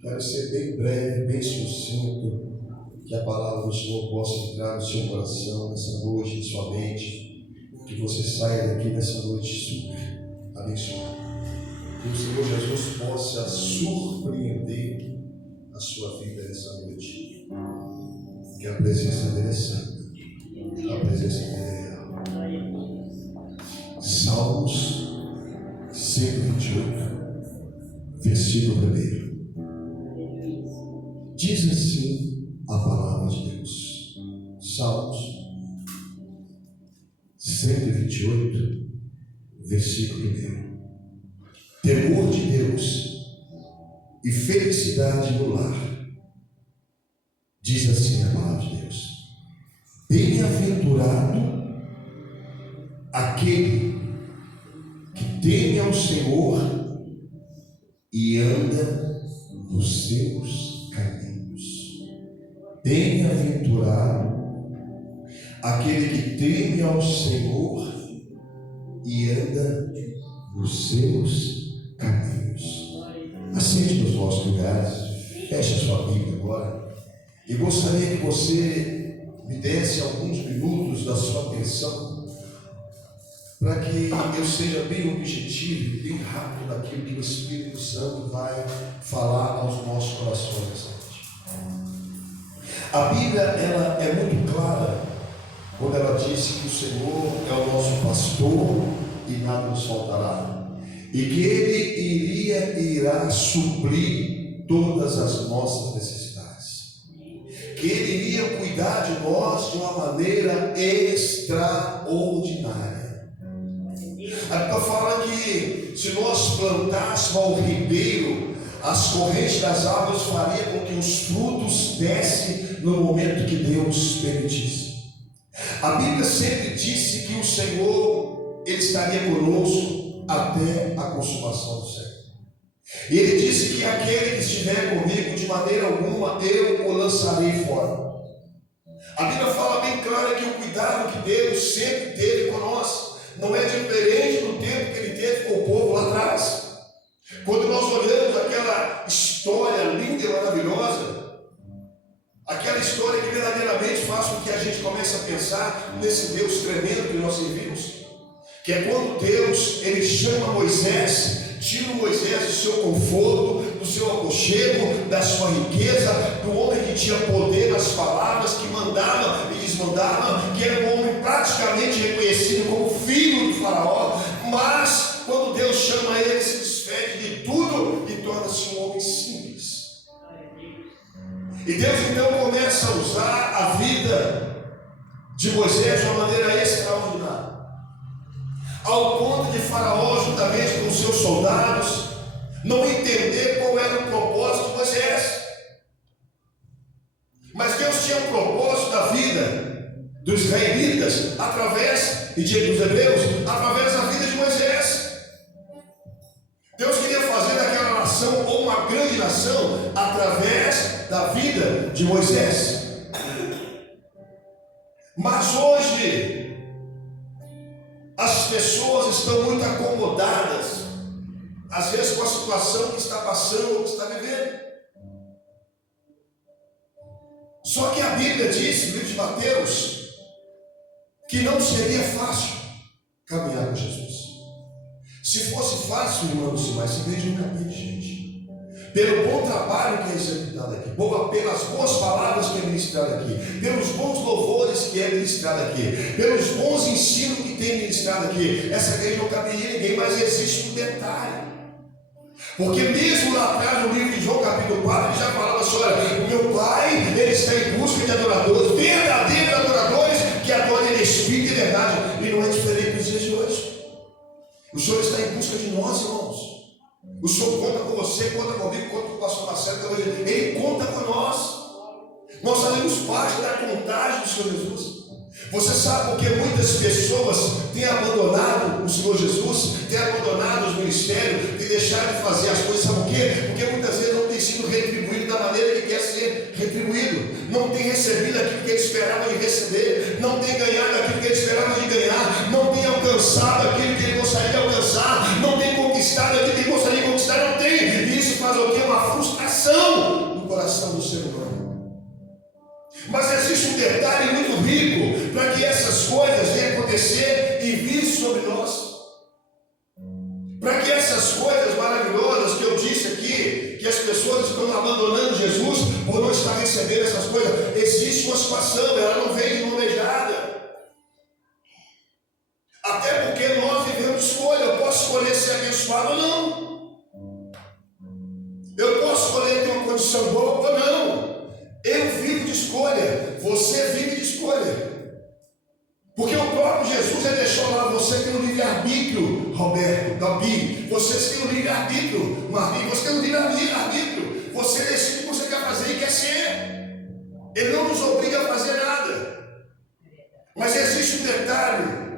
Quero ser bem breve, bem sucinto, que a palavra do Senhor possa entrar no seu coração nessa noite, na sua mente, que você saia daqui nessa noite super abençoado. Que o Senhor Jesus possa surpreender a sua vida nessa noite. Que a presença dele é santa, a presença dele é real. Salmos 128, versículo 1. Diz assim a palavra de Deus. Salmos 128, versículo 1. Temor de Deus e felicidade no lar. Diz assim a palavra de Deus: bem-aventurado aquele que teme ao Senhor e anda nos seus caminhos. Bem-aventurado aquele que teme ao Senhor e anda nos seus caminhos. Assente nos vossos lugares, feche a sua Bíblia agora. E gostaria que você me desse alguns minutos da sua atenção para que eu seja bem objetivo e bem rápido naquilo que o Espírito Santo vai falar aos nossos corações nessa noite. A Bíblia ela é muito clara quando ela diz que o Senhor é o nosso pastor e nada nos faltará, e que Ele irá suprir todas as nossas necessidades. Que Ele iria cuidar de nós de uma maneira extraordinária. A Bíblia fala que se nós plantássemos ao ribeiro, as correntes das águas fariam com que os frutos dessem no momento que Deus permitisse. A Bíblia sempre disse que o Senhor Ele estaria conosco até a consumação do século. E Ele disse que aquele que estiver comigo, de maneira alguma eu o lançarei fora. A Bíblia fala bem claro que o cuidado que Deus sempre teve com nós não é diferente do tempo que Ele teve com o povo lá atrás. Quando nós olhamos aquela história linda e maravilhosa, aquela história que verdadeiramente faz com que a gente comece a pensar nesse Deus tremendo que nós servimos, que é quando Deus Ele chama Moisés, tira Moisés do seu conforto, do seu aconchego, da sua riqueza, do homem que tinha poder nas palavras, que mandava e desmandava, que era um homem praticamente reconhecido como filho do faraó, mas quando Deus chama ele, ele se desfede de tudo e torna-se um homem simples. E Deus então começa a usar a vida de Moisés de uma maneira extraordinária, ao ponto de Faraó, juntamente com os seus soldados, não entender qual era o propósito de Moisés. Mas Deus tinha um propósito da vida dos israelitas através, e dos hebreus, através da vida de Moisés. Deus queria fazer daquela nação ou uma grande nação através da vida de Moisés. Mas hoje as pessoas estão muito acomodadas, às vezes com a situação que está passando ou que está vivendo. Só que a Bíblia diz, no livro de Mateus, que não seria fácil caminhar com Jesus. Se fosse fácil, irmãos, mas se veja um caminho, gente. Pelo bom trabalho que é executado aqui, pelas boas palavras que é ministrado aqui, pelos bons louvores que é ministrado aqui, pelos bons ensinos que tem ministrado aqui, essa igreja não caberia a ninguém, mas existe um detalhe. Porque mesmo lá atrás, no livro de João capítulo 4, ele já falava assim: olha, o meu Pai, Ele está em busca de adoradores, verdadeiros adoradores, que adorem em espírito e verdade. E não é diferente dos dias de hoje. O Senhor está em busca de nós, irmãos. O Senhor conta com você, conta comigo, conta com o pastor Marcelo, Ele conta com nós. Nós fazemos parte da contagem do Senhor Jesus. Você sabe por que muitas pessoas têm abandonado o Senhor Jesus, têm abandonado os ministérios, têm deixado de fazer as coisas, sabe por quê? Porque muitas vezes não tem sido retribuído da maneira que quer ser retribuído, não tem recebido aquilo que ele esperava de receber, não tem ganhado aquilo que ele esperava de ganhar, não tem alcançado aquilo que ele gostaria de alcançar, não tem conquistado aquilo que ele gostaria de conquistar, não tem, e isso faz o quê? Uma frustração. coração do ser humano. Mas existe um detalhe muito rico para que essas coisas venham acontecer e vir sobre nós. Para que essas coisas maravilhosas que eu disse aqui, que as pessoas estão abandonando Jesus por não estar recebendo essas coisas, existe uma situação, ela não vem de mão beijada. Até porque nós vivemos escolha. Eu posso escolher ser abençoado ou não. Eu posso escolher ter uma condição boa ou não. Eu vivo de escolha. Você vive de escolha. Porque o próprio Jesus deixou lá, você tem um livre-arbítrio, Roberto, Davi. Vocês têm um livre-arbítrio, Marquinhos. Você tem um livre-arbítrio. Você decide o que você quer fazer e quer ser. Ele não nos obriga a fazer nada. Mas existe um detalhe.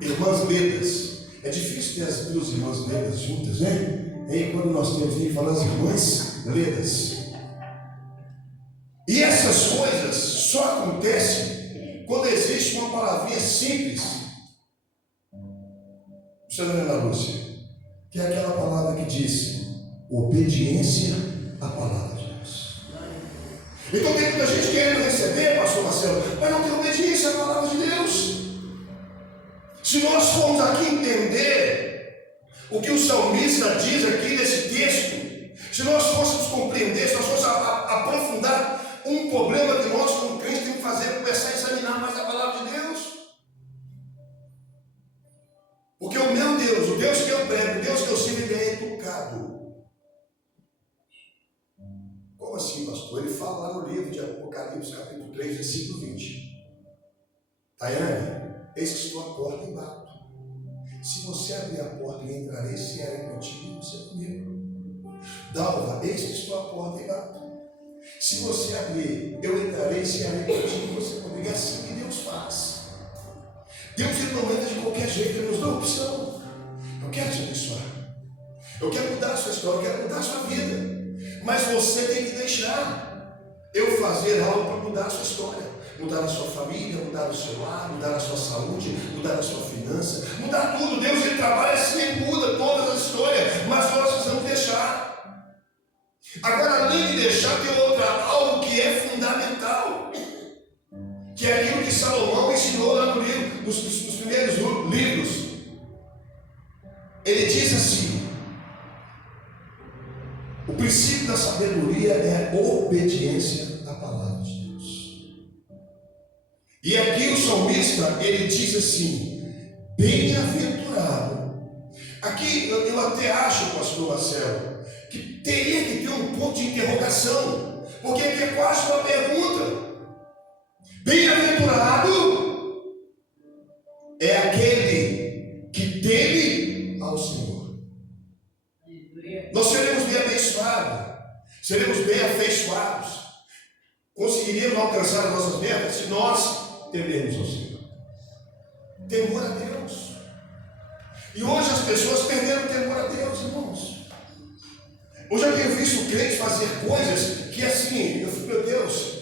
Irmãs Ledas, é difícil ter as duas irmãs Ledas juntas, né? E quando nós temos que falar as irmãs Ledas. E essas coisas só acontecem quando existe uma palavrinha simples. Você não lembra, Lúcia? Que é aquela palavra que diz obediência à palavra de Deus. Então tem muita gente querendo receber, pastor Marcelo, mas não tem obediência à palavra de Deus. Se nós formos aqui entender o que o salmista diz aqui nesse texto, se nós fôssemos compreender, se nós fôssemos aprofundar um problema que nós como crentes temos que fazer, é começar a examinar mais a palavra de Deus. Porque o meu Deus, o Deus que eu prego, o Deus que eu sirvo, ele é educado. Como assim, pastor? Ele fala lá no livro de Apocalipse, capítulo 3, versículo 20. Tayane, eis que estou à porta e bato. Se você abrir a porta, eu entrarei, cearei contigo e você comigo. Dalva, eis que estou à porta e bato. Se você abrir, eu entrarei, cearei contigo e você comigo. É assim que Deus faz. Deus ele não entra de qualquer jeito, ele nos dá opção. Eu quero te abençoar. Eu quero mudar a sua história, eu quero mudar a sua vida. Mas você tem que deixar eu fazer algo para mudar a sua história. Mudar a sua família, mudar o seu lar, mudar a sua saúde, mudar a sua finança, mudar tudo. Deus ele trabalha assim, ele muda todas as histórias, mas nós precisamos deixar. Agora, além de deixar, tem algo que é fundamental, que é aquilo que Salomão ensinou lá no livro, nos primeiros livros. Ele diz assim: o princípio da sabedoria é a obediência à palavra de Deus. E aqui o salmista, ele diz assim: bem-aventurado. Aqui eu até acho, pastor Marcelo, que teria que ter um ponto de interrogação, porque aqui é quase uma pergunta. Bem-aventurado é aquele que teme ao Senhor. Nós seremos bem abençoados, seremos bem afeiçoados, conseguiríamos alcançar as nossas metas se nós temermos ao Senhor. Temor a Deus. E hoje as pessoas perderam o temor a Deus, irmãos. Hoje eu tenho visto crentes fazer coisas que assim, eu fico, meu Deus,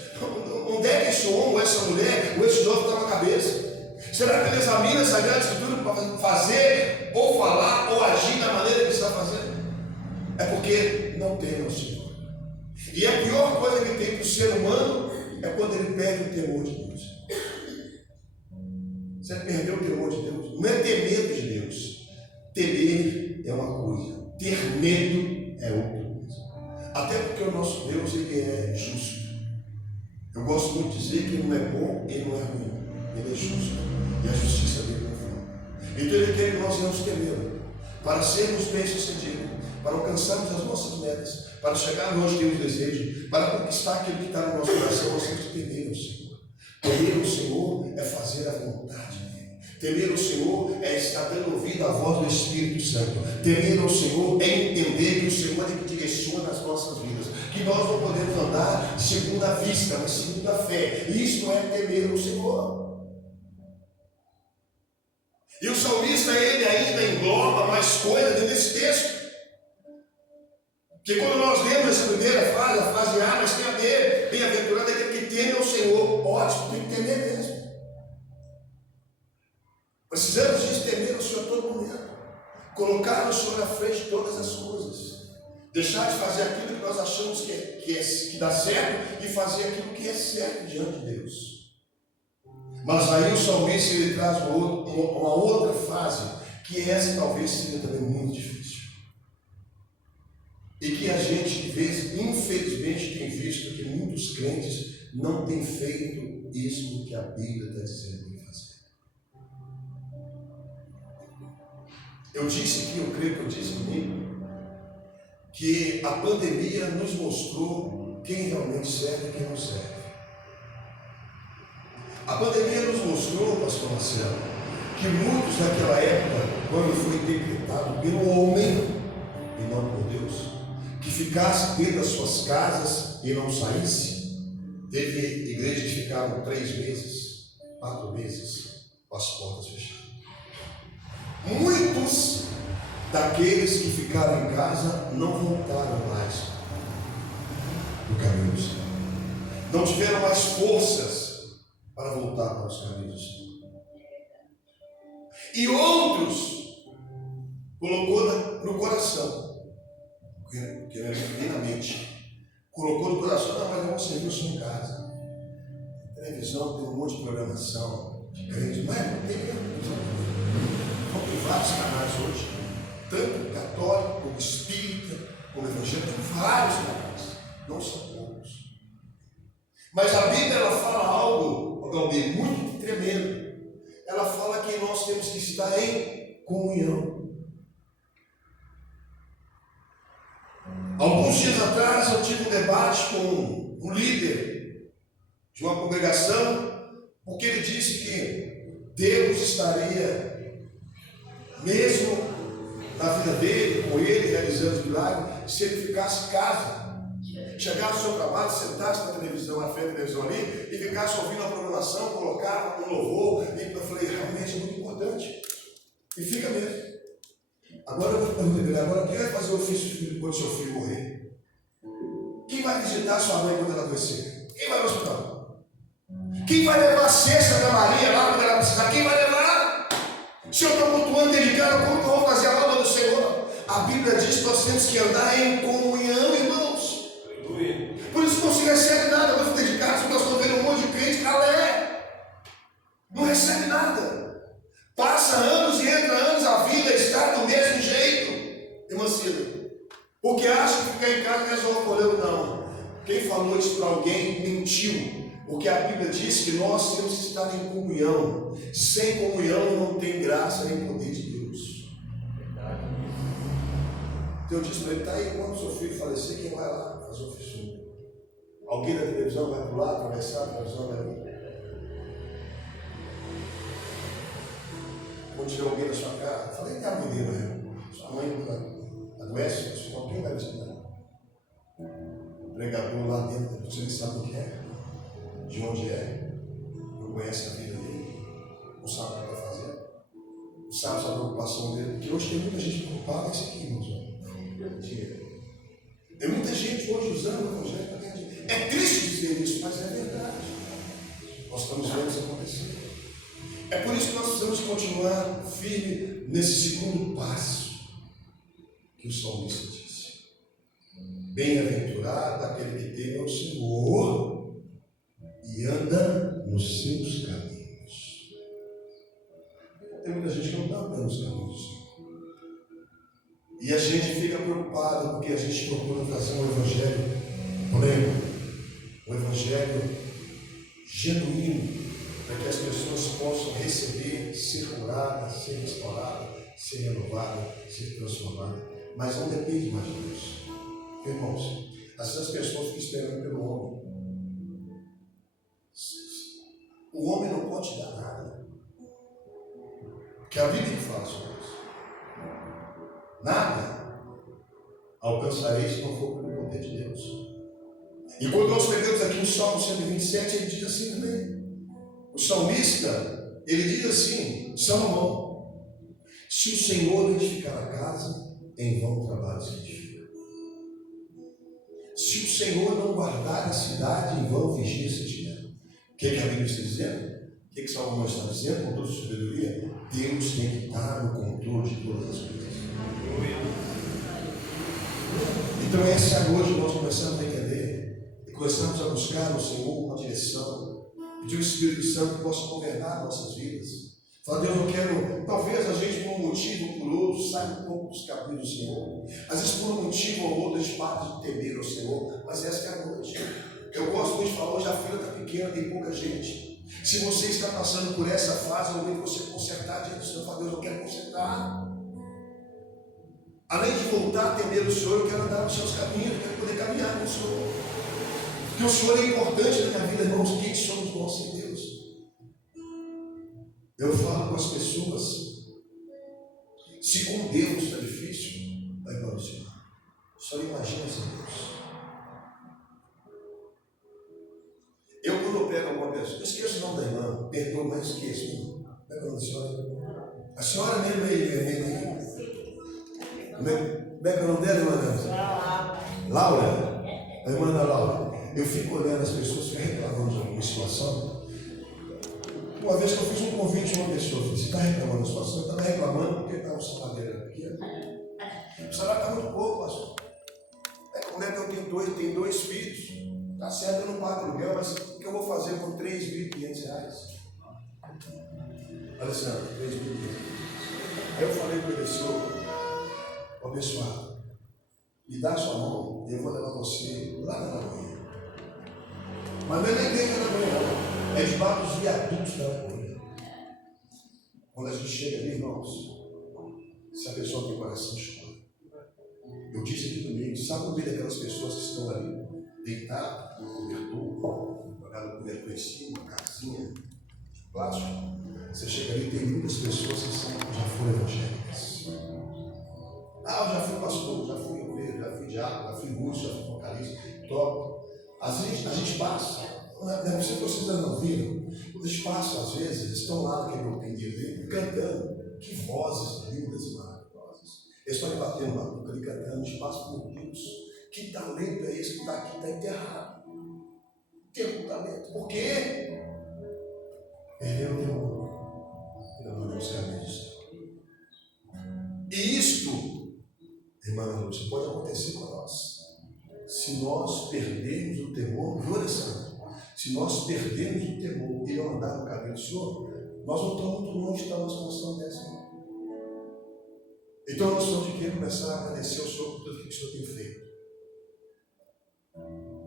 onde é que esse homem, ou essa mulher, ou esse novo está na cabeça? Será que ele examina essa grande escritura para fazer, ou falar, ou agir da maneira que está fazendo? É porque não tem o Senhor. E a pior coisa que tem para o ser humano é quando ele perde o temor de Deus. Você perdeu o temor de Deus. Não é ter medo de Deus. Temer é uma coisa, ter medo é outra coisa. Até porque o nosso Deus ele é justo. Eu gosto muito de dizer que ele não é bom, ele não é ruim. Ele é justo. E a justiça dele não é falta. Então ele quer que nós venhamos temê-lo, para sermos bem-sucedidos, para alcançarmos as nossas metas, para chegar onde temos desejo, para conquistar aquilo que está no nosso coração. Nós temos que temer o Senhor. Temer o Senhor é fazer a vontade dele. Temer o Senhor é estar dando ouvido à voz do Espírito Santo. Temer o Senhor é entender que o Senhor é que direciona as nossas vidas, que nós não podemos andar segundo a vista, mas segundo a fé. Isto é temer o Senhor. E o salmista ele ainda engloba mais coisas dentro desse texto. Porque quando nós lemos essa primeira frase, a frase A, mas tem a B, bem-aventurado é aquele que teme ao Senhor. Ótimo, tem que temer mesmo. Precisamos de temer o Senhor a todo momento. Colocar o Senhor à frente de todas as coisas. Deixar de fazer aquilo que nós achamos que dá certo e fazer aquilo que é certo diante de Deus. Mas aí o salmista ele traz uma outra fase, que essa talvez seja também muito difícil. E que a gente, de vez, infelizmente, tem visto que muitos crentes não têm feito isso que a Bíblia está dizendo para fazer. Eu disse que, eu creio que eu disse comigo, que a pandemia nos mostrou quem realmente serve e quem não serve. A pandemia nos mostrou, pastor Marcelo, que muitos naquela época, quando foi decretado pelo homem e não por Deus, que ficasse dentro das suas casas e não saísse, teve igrejas que ficaram 3 meses, 4 meses, com as portas fechadas. Muitos daqueles que ficaram em casa não voltaram mais do caminho do Senhor. Não tiveram mais forças para voltar para os caminhos do Senhor. E outros colocou no coração, que não é nem na mente, colocou no coração: não, mas eu vou servir o Senhor em casa. A televisão tem um monte de programação de crente, mas não tem televisão. Tem vários canais hoje, tanto católico, como espírita, como evangélico, tem vários canais, não são poucos. Mas a Bíblia ela fala algo, Galbi, muito tremendo. Ela fala que nós temos que estar em comunhão. Alguns dias atrás eu tive um debate com um líder de uma congregação, porque ele disse que Deus estaria mesmo na vida dele, com ele, realizando milagres, se ele ficasse em casa. Chegasse ao seu trabalho, sentasse na televisão, na frente da televisão ali, e ficasse ouvindo a programação, colocava um louvor, e eu falei: realmente é muito importante. E fica mesmo. Agora eu vou perguntar: agora quem vai fazer o ofício quando seu filho morrer? Quem vai visitar sua mãe quando ela adoecer? Quem vai no hospital? Quem vai levar a cesta da Maria lá quando ela precisar? Quem vai levar? Se eu estou cultuando, dedicado, como que eu vou fazer a obra do Senhor? A Bíblia diz que nós temos que andar em comunhão, irmãos. Por isso não se recebe nada. Nós estamos dedicados, nós estamos vendo um monte de crente calé. Não recebe nada. Passa anos e entra anos, a vida está do mesmo jeito, irmã Cida. Porque acha que ficar em casa resolve o problema. Não. Quem falou isso para alguém mentiu. Porque a Bíblia diz que nós temos que estar em comunhão. Sem comunhão não tem graça nem poder de Deus. Então eu disse para ele: está aí, quando seu filho falecer, quem vai lá fazer o ofício? Alguém da televisão vai pular, atravessar a televisão, vai vir. Quando tiver alguém na sua casa, falei: tem a menina, né? Sua mãe adoece, alguém vai visitar. O pregador lá dentro, você nem sabe o que é, de onde é, não conhece a vida dele, não sabe o que está fazendo, não sabe a preocupação dele, porque hoje tem muita gente preocupada com isso aqui, irmãos. Tem muita gente hoje usando o evangelho para ganhar dinheiro. É triste dizer isso, mas é verdade. Nós estamos vendo isso acontecer. É por isso que nós precisamos continuar firme nesse segundo passo que o salmista disse: bem-aventurado aquele que teme ao Senhor e anda nos seus caminhos. Tem muita gente que não está andando nos caminhos do Senhor. E a gente fica preocupado porque a gente procura trazer um evangelho pleno, um evangelho genuíno, para que as pessoas possam receber, ser curadas, ser restauradas, ser renovadas, ser transformadas. Mas não depende mais de Deus. Irmãos, às vezes as pessoas ficam esperando pelo homem. O homem não pode te dar nada. Porque a Bíblia fala sobre isso. Nada alcançarei se não for pelo poder de Deus. E quando nós pegamos aqui o Salmo 127, ele diz assim também. O salmista, ele diz assim: Salomão, se o Senhor edificar a casa, em vão trabalha se edifica. Se o Senhor não guardar a cidade, em vão vigia se estiver. O que a Bíblia está dizendo? O que Salomão está dizendo com toda a sabedoria? Deus tem que estar no controle de todas as coisas. Então essa é a noite que nós começamos a entender e começamos a buscar no Senhor uma direção, pedir o Espírito Santo que possa governar nossas vidas. Fala, Deus, eu quero, talvez a gente por um motivo ou por outro saia um pouco dos caminhos do Senhor. Às vezes por um motivo ou outro a gente para de temer ao Senhor, mas essa é a noite. Eu gosto muito de falar, hoje a fila está pequena, tem pouca gente. Se você está passando por essa fase, eu vou você consertar diante do Senhor. Fala, Deus, eu quero consertar. Além de voltar a temer o Senhor, eu quero andar nos seus caminhos, eu quero poder caminhar com o Senhor. Porque o Senhor é importante na minha vida, irmãos. Quem somos nós sem Deus? Eu falo com as pessoas, se com Deus está difícil, vai para o Senhor. Só imagina sem Deus. Eu, quando eu pego alguma pessoa, eu esqueço o nome da irmã, perdoa, mas esqueço. Como é o nome da senhora? A senhora mesmo aí. Como é que é o nome dela, irmã? Laura. A irmã da Laura. Eu fico olhando as pessoas que reclamam de alguma situação. Uma vez que eu fiz um convite a uma pessoa, eu falei, você está reclamando da situação? Estava reclamando porque estava um salário pequeno. O salário está muito pouco, pastor. Como é que eu tenho dois filhos? Está certo, eu não pago aluguel, mas o que eu vou fazer com R$3.500? Alessandro, 3.500. Aí eu falei para ele, senhor, abençoado, me dá a sua mão e eu vou levar você lá na Lagoinha. Mas não é na igreja da Lagoinha, não. É debaixo dos viadutos da Lagoinha. Quando a gente chega ali, irmãos, se a pessoa tem coração, chora. Eu disse aqui domingo, sabe o meio daquelas pessoas que estão ali, deitadas no cobertor, jogado no cobertor em cima, uma casinha de plástico? Você chega ali e tem muitas pessoas que já foram evangélicas. Ah, eu já fui pastor, já fui obreiro, já fui diácono, já fui músico, já fui vocalista, top. Às vezes a gente passa, não sei se vocês não viram, quando a gente passa, às vezes, eles estão lá naquele entendido cantando. Que vozes lindas e maravilhosas. Eles estão ali batendo batuca ali cantando, a gente passa por Deus. Que talento é esse que está aqui, está enterrado. Que talento. Por quê? Perdeu o temor. Ele não os caminhos. E isto, irmão, isso pode acontecer com nós. Se nós perdermos o temor, glória Santo. Se nós perdermos o temor e não andar no caminho do Senhor, nós não estamos muito longe de estar numa situação dessa. Então nós temos que começar a agradecer ao Senhor por tudo que o Senhor tem feito.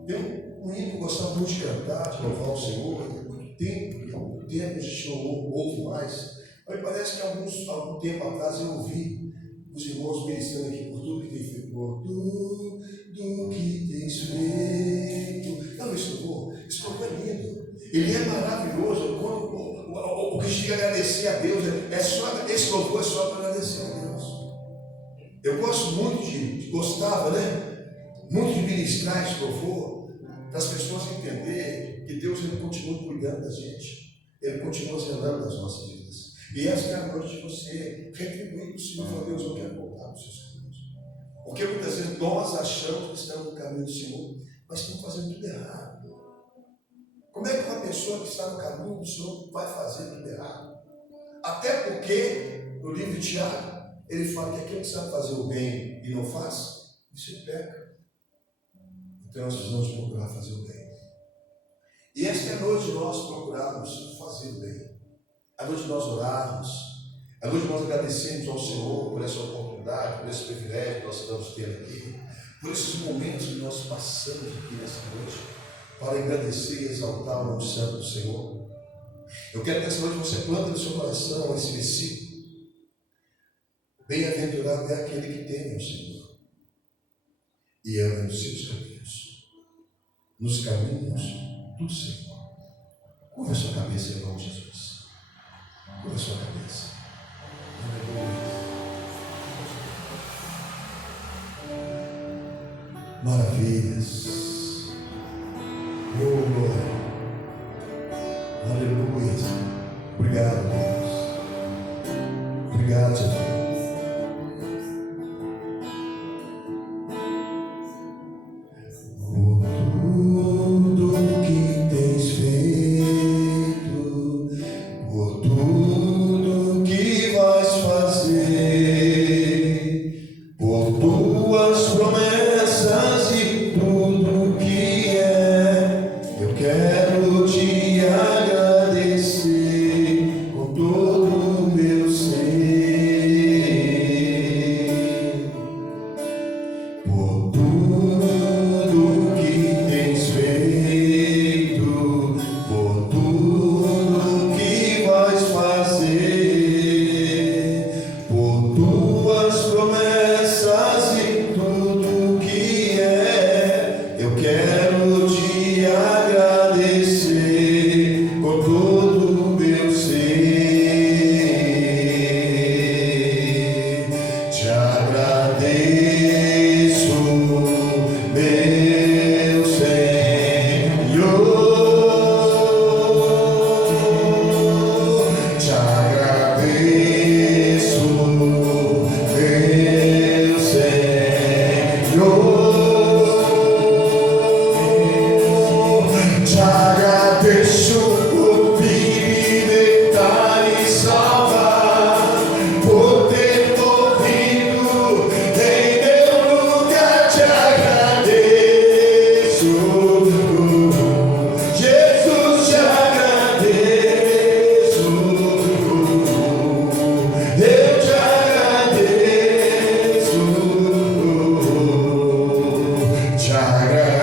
Tem um hino que eu gostava muito de cantar, de louvar o Senhor, há muito tempo a gente não ouve mais. Mas parece que algum tempo atrás eu ouvi os irmãos ministrando aqui por tudo que tem feito, por tudo que tens feito. Não, esse louvor é lindo. Ele é maravilhoso. O que chega a agradecer a Deus, esse louvor é só para agradecer a Deus. Eu gosto muito gostava, muito de ministrar esse louvor, para as pessoas entenderem que Deus ele continua cuidando da gente, Ele continua zelando das nossas vidas. E essa é a noite de você retribuir para o Senhor, falar, Deus, eu quero voltar para os seus caminhos. Porque muitas vezes nós achamos que estamos no caminho do Senhor, mas estamos fazendo tudo errado. Como é que uma pessoa que está no caminho do Senhor vai fazer tudo errado? Até porque, no livro de Tiago, ele fala que aquele que sabe fazer o bem e não faz, isso é pecado. Então nós precisamos procurar fazer o bem. E esta é a noite de nós procurarmos fazer o bem. A noite de nós orarmos. A noite de nós agradecermos ao Senhor por essa oportunidade, por esse privilégio que nós estamos tendo aqui, por esses momentos que nós passamos aqui nessa noite, para agradecer e exaltar o nome santo do Senhor. Eu quero que essa noite você plante no seu coração esse versículo. Bem-aventurado é aquele que teme ao Senhor e anda nos seus caminhos, nos caminhos do Senhor. Curva a sua cabeça, irmão Jesus. Curva a sua cabeça. Maravilhas. Oh, glória. Aleluia. Obrigado, Deus. Obrigado, Jesus. Tuas promessas agrada.